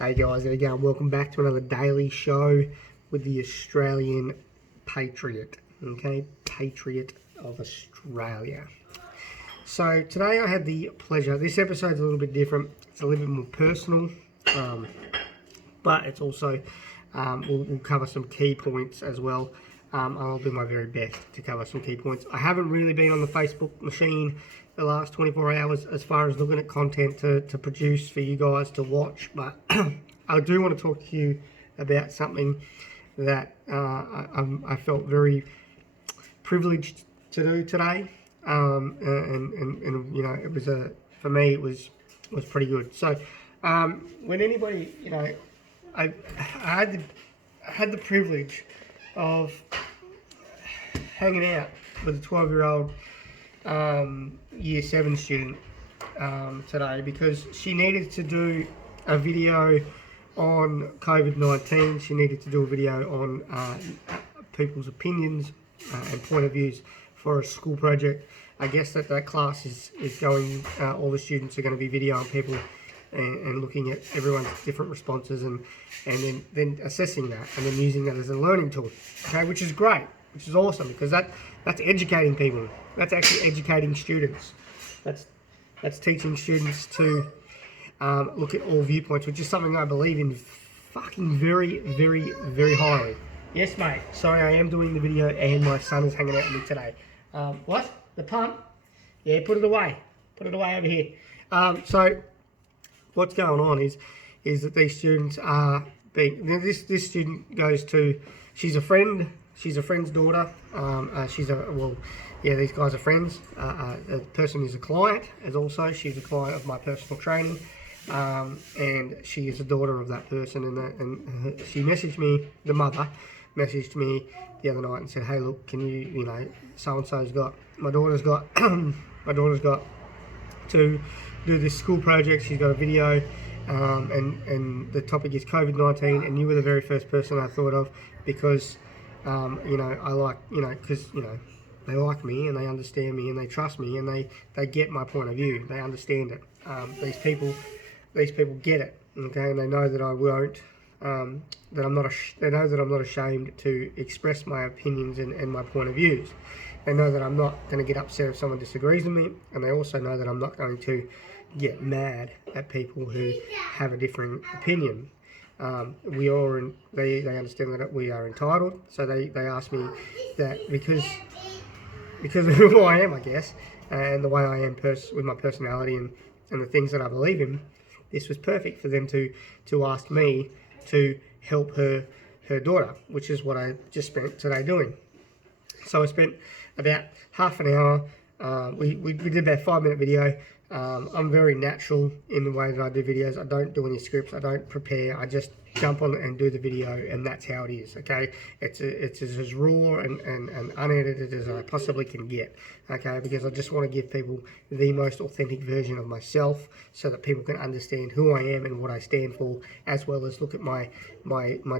Hey guys, there we go. Welcome back to another daily show with the Australian Patriot. Okay, Patriot of Australia. So today I had the pleasure. This episode's a little bit different. It's a little bit more personal, but it's also we'll cover some key points as well. I'll do my very best to cover some key points. I haven't really been on the Facebook machine the last 24 hours as far as looking at content to produce for you guys to watch, but I do want to talk to you about something that I felt very privileged to do today, and you know, it was for me it was pretty good. So when anybody, you know, I had the privilege of hanging out with a 12-year-old year 7 student today because she needed to do a video on COVID-19. She needed to do a video on people's opinions and point of views for a school project. I guess that class is going, all the students are going to be videoing people and looking at everyone's different responses and then assessing that and then using that as a learning tool, okay, which is great, which is awesome, because that's educating people. That's actually educating students. That's teaching students to look at all viewpoints, which is something I believe in fucking very, very, very highly. Yes, mate. Sorry, I am doing the video and my son is hanging out with me today. What? The pump? Yeah, put it away. Put it away over here. So what's going on is that these students are being. This student goes to. She's a friend. She's a friend's daughter. These guys are friends. The person is a client, as also she's a client of my personal training, and she is a daughter of that person. And she messaged me. The mother messaged me the other night and said, "Hey, look, can you know, so and so's got my daughter's got to do this school project. She's got a video, and the topic is COVID-19, and you were the very first person I thought of because, you know, I like, you know, because, you know, they like me and they understand me and they trust me and they get my point of view. They understand it. These people get it, okay, and they know that I won't, they know that I'm not ashamed to express my opinions and my point of views. They know that I'm not going to get upset if someone disagrees with me, and they also know that I'm not going to get mad at people who have a different opinion. They understand that we are entitled, so they ask me that because of who I am, I guess, and the way I am with my personality and the things that I believe in, this was perfect for them to ask me to help her daughter, which is what I just spent today doing. So I spent about half an hour. We did about a 5-minute video. I'm very natural in the way that I do videos. I don't do any scripts. I don't prepare. I just jump on and do the video, and that's how it is. Okay, it's as raw and unedited as I possibly can get. Okay, because I just want to give people the most authentic version of myself, so that people can understand who I am and what I stand for, as well as look at my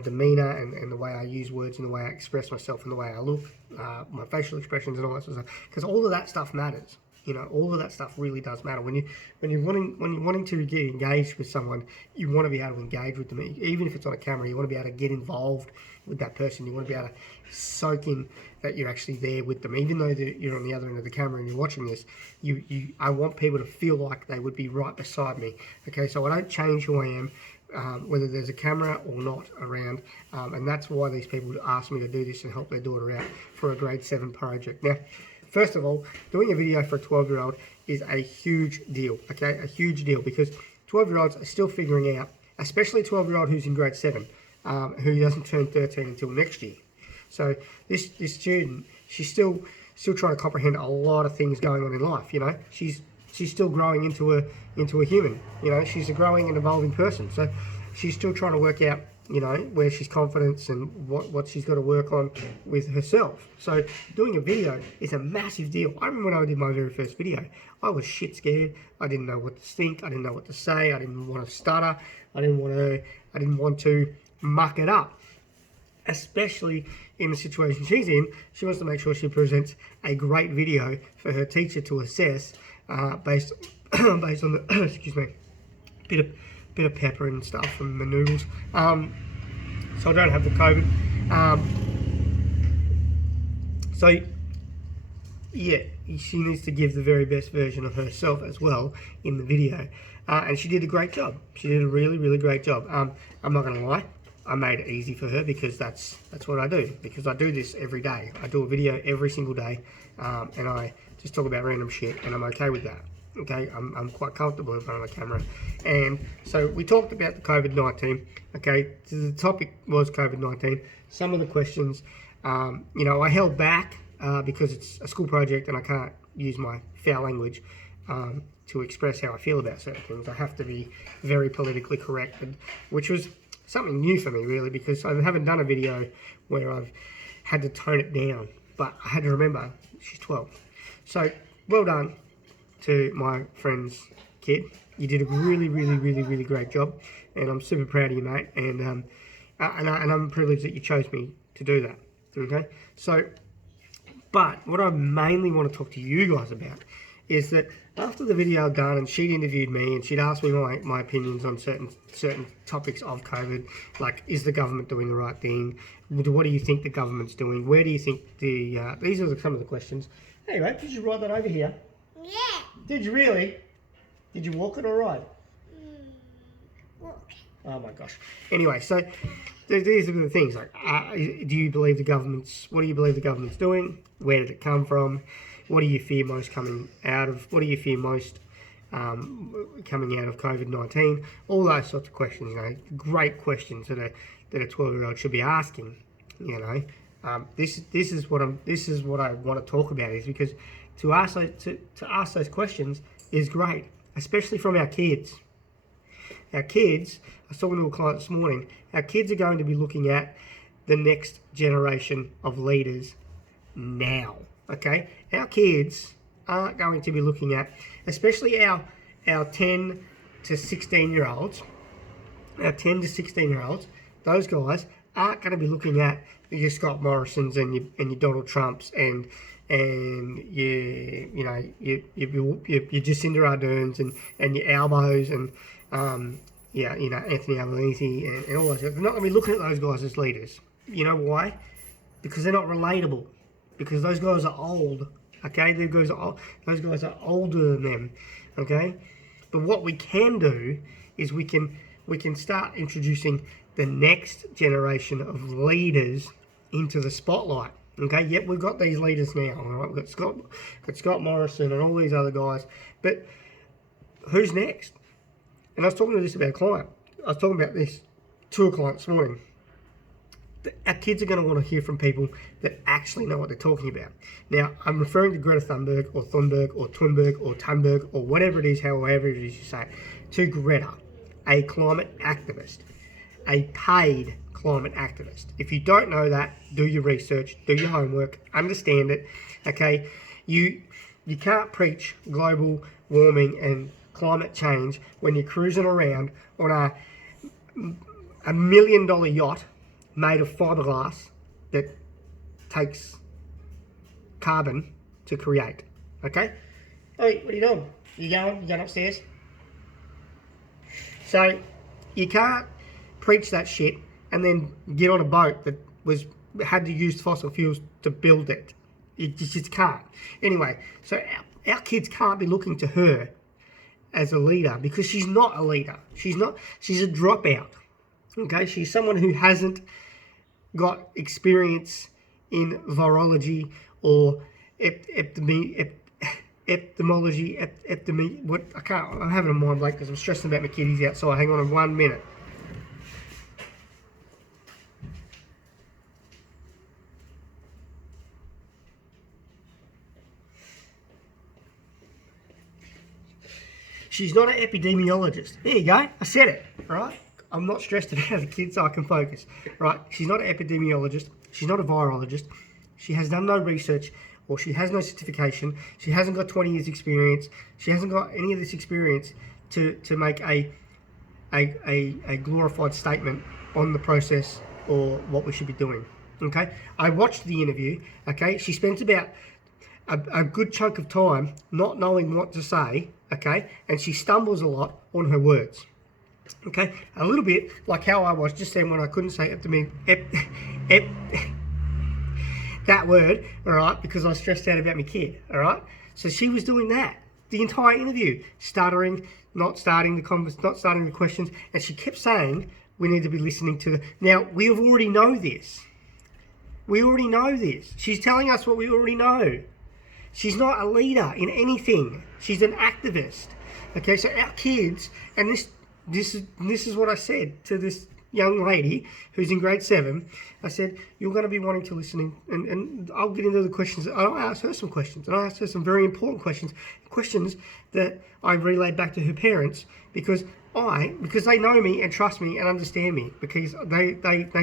demeanor and the way I use words and the way I express myself and the way I look, my facial expressions and all that sort of stuff. Because all of that stuff matters. You know, all of that stuff really does matter. When you're wanting to get engaged with someone, you want to be able to engage with them, even if it's on a camera. You want to be able to get involved with that person. You want to be able to soak in that you're actually there with them, even though you're on the other end of the camera and you're watching this. I want people to feel like they would be right beside me. Okay, so I don't change who I am, whether there's a camera or not around, and that's why these people asked me to do this and help their daughter out for a grade 7 project. Now, first of all, doing a video for a 12-year-old is a huge deal, okay? A huge deal, because 12-year-olds are still figuring out, especially a 12-year-old who's in grade 7, who doesn't turn 13 until next year. So this student, she's still trying to comprehend a lot of things going on in life, you know? She's still growing into a human, you know? She's a growing and evolving person. So she's still trying to work out, you know, where she's confidence and what she's got to work on with herself. So doing a video is a massive deal. I remember when I did my very first video, I was shit scared. I didn't know what to think. I didn't know what to say. I didn't want to stutter. I didn't want to muck it up. Especially in the situation she's in, she wants to make sure she presents a great video for her teacher to assess based on the excuse me, bit bit of pepper and stuff and my noodles. So I don't have the COVID. So yeah, she needs to give the very best version of herself as well in the video. And she did a great job. She did a really, really great job. I'm not going to lie. I made it easy for her because that's what I do. Because I do this every day. I do a video every single day. And I just talk about random shit. And I'm okay with that. Okay, I'm quite comfortable in front of the camera. And so we talked about the COVID-19. Okay, so the topic was COVID-19. Some of the questions, you know, I held back because it's a school project and I can't use my foul language to express how I feel about certain things. I have to be very politically correct, which was something new for me, really, because I haven't done a video where I've had to tone it down. But I had to remember, she's 12. So, well done to my friend's kid. You did a really, really, really, really great job, and I'm super proud of you, mate. And I'm privileged that you chose me to do that. Okay, so, but what I mainly want to talk to you guys about is that after the video I'd done, and she'd interviewed me, and she'd asked me my opinions on certain topics of COVID, like, is the government doing the right thing? What do you think the government's doing? Where do you think the these are some of the questions. Hey, mate, did you write that over here? Yeah. Did you really? Did you walk it all right? Walk. Oh my gosh. Anyway, so these are the things. Like, do you believe the government's? What do you believe the government's doing? Where did it come from? What do you fear most coming out of? What do you fear most coming out of COVID-19? All those sorts of questions. You know, great questions that a 12-year-old should be asking. You know, this is what I want to talk about, is because to ask those questions is great, especially from our kids. Our kids, I was talking to a client this morning, our kids are going to be looking at the next generation of leaders now, okay? Our kids aren't going to be looking at, especially our 10 to 16-year-olds, those guys aren't going to be looking at your Scott Morrisons and your Donald Trumps and your Jacinda Ardern's and your Albos and Anthony Albanese and all those. They're not going to be looking at those guys as leaders. You know why? Because they're not relatable. Because those guys are old. Okay, those guys are older than them. Okay, but what we can do is we can start introducing the next generation of leaders into the spotlight. Okay, yep, we've got these leaders now. All right, we've got Scott Morrison and all these other guys, but who's next? And I was talking to this about a client. I was talking about this to a client this morning. Our kids are going to want to hear from people that actually know what they're talking about. Now, I'm referring to Greta Thunberg or Thunberg or Thunberg or Thunberg or whatever it is, however it is you say it, to Greta, a climate activist, a paid climate activist. If you don't know that, do your research, do your homework, understand it. Okay, you can't preach global warming and climate change when you're cruising around on a $1 million yacht made of fiberglass that takes carbon to create. Okay? Hey, what are you doing? You going upstairs? So you can't preach that shit and then get on a boat that had to use fossil fuels to build it. You just can't. Anyway, so our kids can't be looking to her as a leader because she's not a leader. She's a dropout. Okay? She's someone who hasn't got experience in virology or epidemiology. I'm having a mind blank because I'm stressing about my kiddies outside. Hang on 1 minute. She's not an epidemiologist. There you go. I said it, right? I'm not stressed about the kids, so I can focus. Right? She's not an epidemiologist. She's not a virologist. She has done no research, or she has no certification. She hasn't got 20 years experience. She hasn't got any of this experience to make a glorified statement on the process or what we should be doing. Okay? I watched the interview. Okay? She spends about a good chunk of time not knowing what to say. Okay? And she stumbles a lot on her words. Okay, a little bit like how I was just then when I couldn't say that word, all right, because I was stressed out about my kid, all right. So she was doing that the entire interview, stuttering, not starting the questions, and she kept saying we need to be listening to the. Now we already know this. We already know this. She's telling us what we already know. She's not a leader in anything. She's an activist. Okay, so our kids, and this is what I said to this young lady who's in grade 7. I said, you're going to be wanting to listen and I'll get into the questions. I'll ask her some questions, and I asked her some very important questions that I relayed back to her parents because they know me and trust me and understand me, because they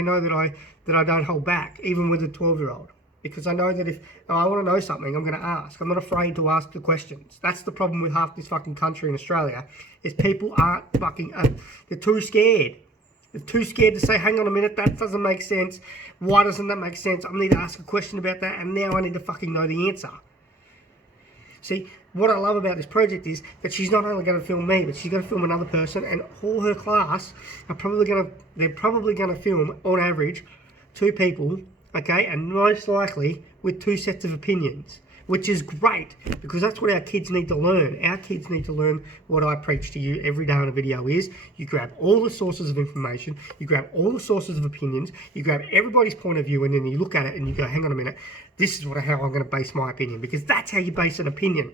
know that I don't hold back, even with a 12-year-old. Because I know that if I want to know something, I'm going to ask. I'm not afraid to ask the questions. That's the problem with half this fucking country in Australia, is people aren't fucking, they're too scared. They're too scared to say, hang on a minute, that doesn't make sense. Why doesn't that make sense? I need to ask a question about that, and now I need to fucking know the answer. See, what I love about this project is that she's not only going to film me, but she's going to film another person, and all her class they're probably going to film, on average, 2 people, okay, and most likely with 2 sets of opinions, which is great, because that's what our kids need to learn. Our kids need to learn what I preach to you every day on a video is, you grab all the sources of information, you grab all the sources of opinions, you grab everybody's point of view, and then you look at it and you go, hang on a minute, this is how I'm going to base my opinion, because that's how you base an opinion.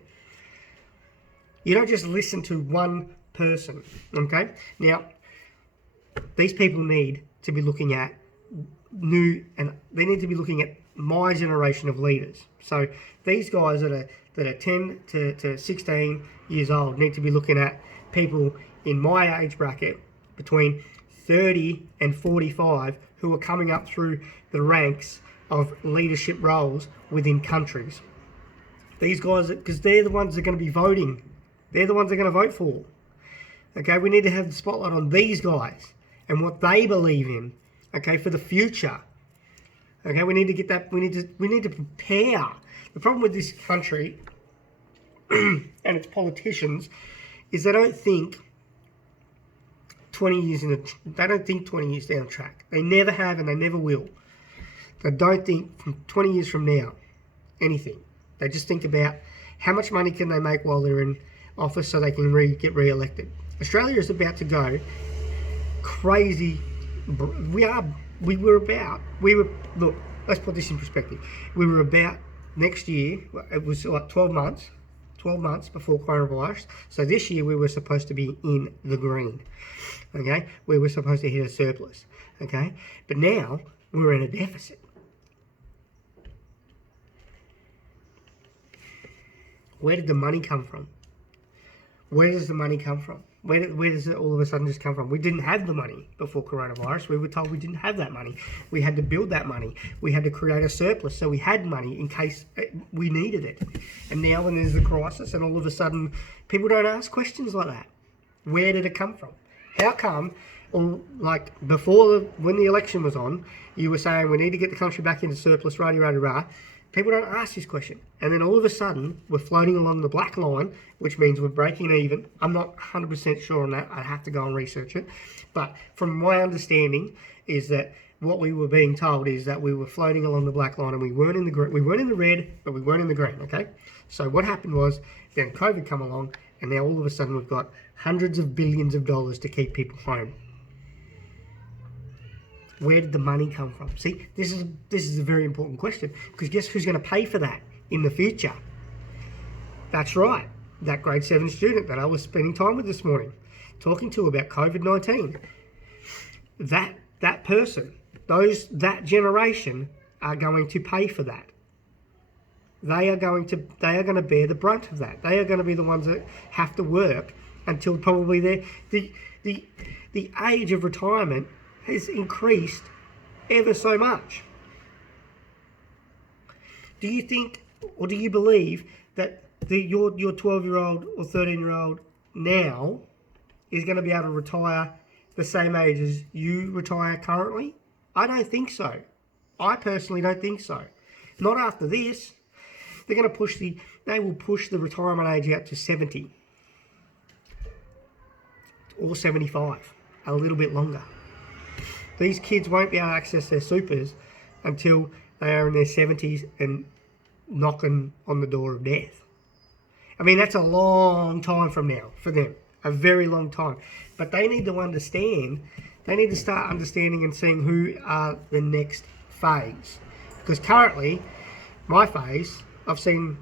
You don't just listen to one person, okay? Now, these people need to be looking at they need to be looking at my generation of leaders. So these guys that are 10 to 16 years old need to be looking at people in my age bracket between 30 and 45 who are coming up through the ranks of leadership roles within countries. These guys, because they're the ones that are going to be voting. They're the ones that are going to vote for. Okay, we need to have the spotlight on these guys and what they believe in. Okay, for the future. Okay, we need to get that. We need to prepare. The problem with this country and its politicians is they don't think 20 years they don't think 20 years down the track. They never have, and they never will. They don't think from 20 years from now anything. They just think about how much money can they make while they're in office so they can get re-elected. Australia is about to go crazy. Look, let's put this in perspective. We were about next year, it was like 12 months before coronavirus. So this year we were supposed to be in the green. Okay, we were supposed to hit a surplus. Okay, but now we're in a deficit. Where did the money come from? Where does the money come from? Where does it all of a sudden just come from? We didn't have the money before coronavirus. We were told we didn't have that money. We had to build that money. We had to create a surplus so we had money in case we needed it. And now when there's a crisis and all of a sudden people don't ask questions like that. Where did it come from? How come, like before when the election was on, you were saying we need to get the country back into surplus, rah. People don't ask this question. And then all of a sudden, we're floating along the black line, which means we're breaking even. I'm not 100% sure on that. I'd have to go and research it. But from my understanding is that what we were being told is that we were floating along the black line and we weren't in the green. We weren't in the red, but we weren't in the green, okay? So what happened was then COVID come along, and now all of a sudden we've got hundreds of billions of dollars to keep people home. Where did the money come from? See, this is a very important question, because guess who's going to pay for that in the future? That's right, that grade 7 student that I was spending time with this morning, talking to about COVID-19. That person, that generation are going to pay for that. They are going to bear the brunt of that. They are going to be the ones that have to work until probably the age of retirement has increased ever so much. Do you think, or do you believe that your 12-year-old or 13-year-old now is going to be able to retire the same age as you retire currently? I don't think so. I personally don't think so. Not after this. They will push the retirement age out to 70 or 75. a little bit longer. These kids won't be able to access their supers until they are in their 70s and knocking on the door of death. I mean, that's a long time from now for them. A very long time. But they need to understand, they need to start understanding and seeing who are the next phase. Because currently, my phase, I've seen,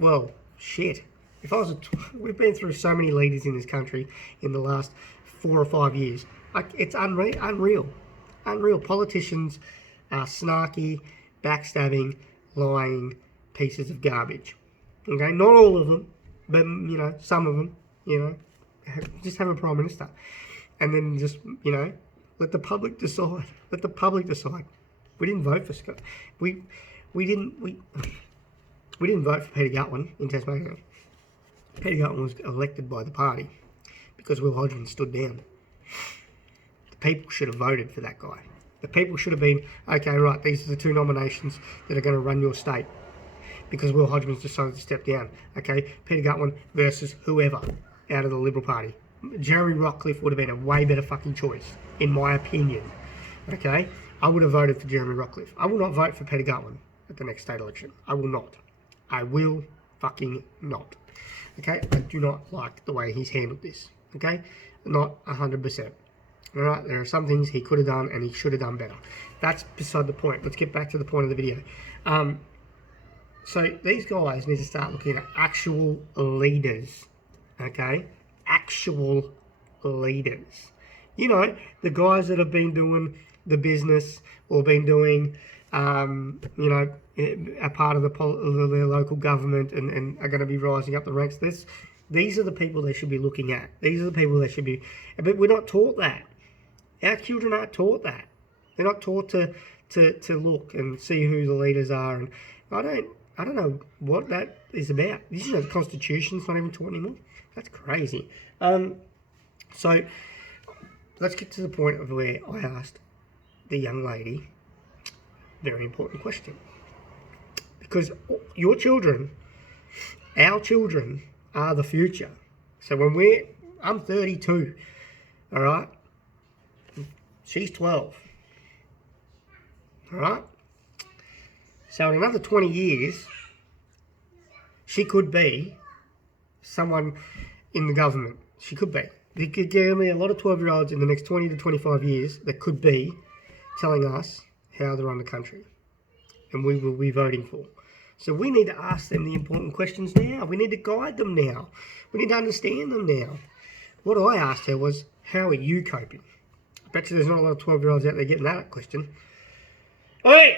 well, shit. If I was we've been through so many leaders in this country in the last 4 or 5 years. Like, it's unreal. Politicians are snarky, backstabbing, lying pieces of garbage. Okay, not all of them, but, some of them, just have a prime minister. And then just, let the public decide. Let the public decide. We didn't vote for Scott. We didn't vote for Peter Gutwein in Tasmania. Peter Gutwein was elected by the party because Will Hodgman stood down. The people should have voted for that guy. The people should have been, okay, right, these are the 2 nominations that are going to run your state because Will Hodgman's decided to step down. Okay, Peter Gutwein versus whoever out of the Liberal Party. Jeremy Rockcliffe would have been a way better fucking choice, in my opinion. Okay, I would have voted for Jeremy Rockcliffe. I will not vote for Peter Gutwein at the next state election. I will not. I will fucking not. Okay, I do not like the way he's handled this. Okay, not 100%. All right, there are some things he could have done and he should have done better. That's beside the point. Let's get back to the point of the video. So these guys need to start looking at actual leaders. Okay, actual leaders. The guys that have been doing the business or been doing, a part of the local government and are going to be rising up the ranks. These are the people they should be looking at. These are the people they should be. But we're not taught that. Our children aren't taught that. They're not taught to look and see who the leaders are. And I don't know what that is about. The Constitution's not even taught anymore. That's crazy. So let's get to the point of where I asked the young lady a very important question. Because your children, our children, are the future. So I'm 32, all right? She's 12, all right? So in another 20 years, she could be someone in the government. She could be. There could give me a lot of 12-year-olds in the next 20 to 25 years that could be telling us how to run the country. And we will be voting for. So we need to ask them the important questions now. We need to guide them now. We need to understand them now. What I asked her was, how are you coping? I bet you there's not a lot of 12-year-olds out there getting that question. Oi!